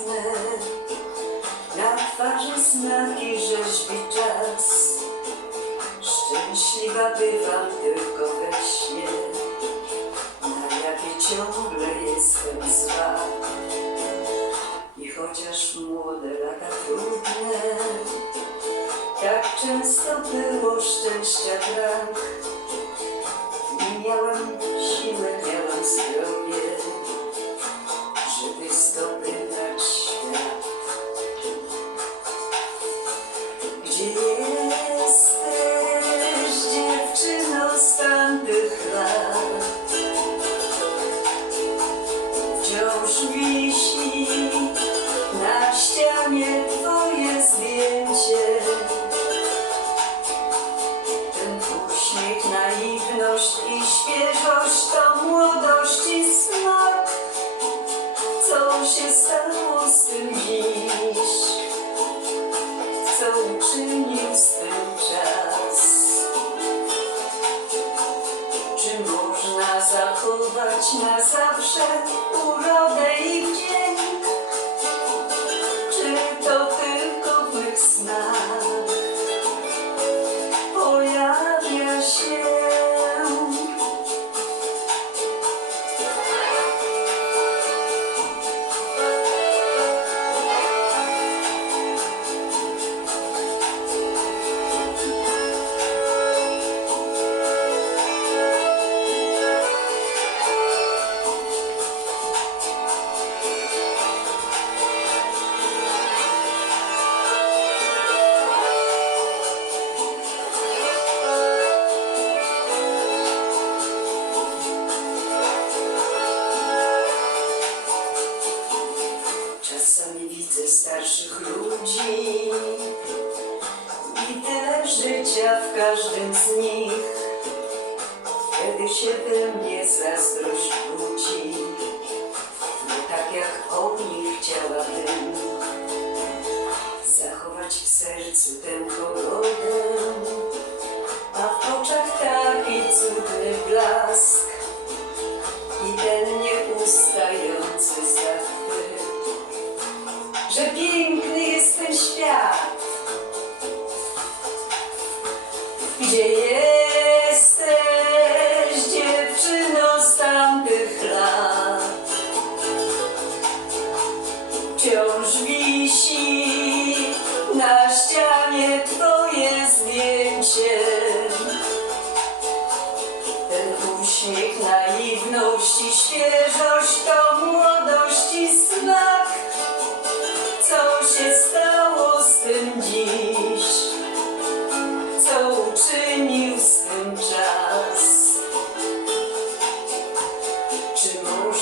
trudne. Na twarzy znaki rzeźbi czas. Szczęśliwa bywam tylko we śnie. Na jawie ciągle jestem zła. I chociaż młode lata trudne, tak często było szczęścia brak. I miałem siłę, miałem zdrowie, stało z tym dziś? Co uczynił z tym czas? Czy można zachować na zawsze urodę i wdzięk? Czasami widzę starszych ludzi i tyle życia w każdym z nich. Wtedy się we mnie zazdrość budzi, no tak jak oni chciałabym zachować w sercu tę pogodę, że piękny jest ten świat. Gdzie jesteś, dziewczyno z tamtych lat? Wciąż wisi na ścianie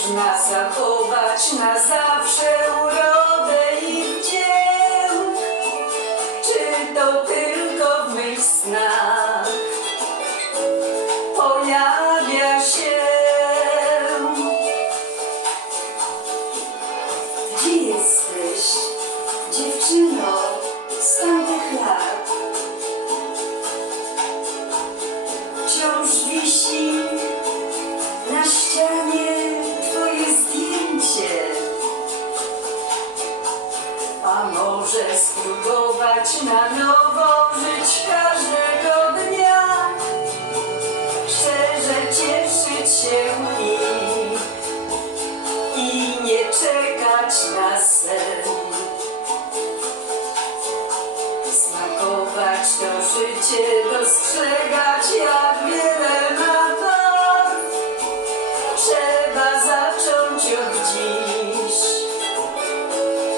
można zachować na zawsze urodę i wdzięk? Czy to tylko w mych snach nie czekać na sen. Smakować to życie, dostrzegać jak wiele ma barw. Trzeba zacząć od dziś,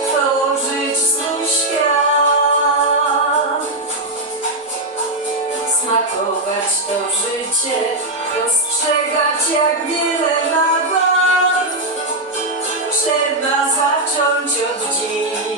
tworzyć swój świat. Smakować to życie, dostrzegać jak wiele ma trzeba zacząć od dziś.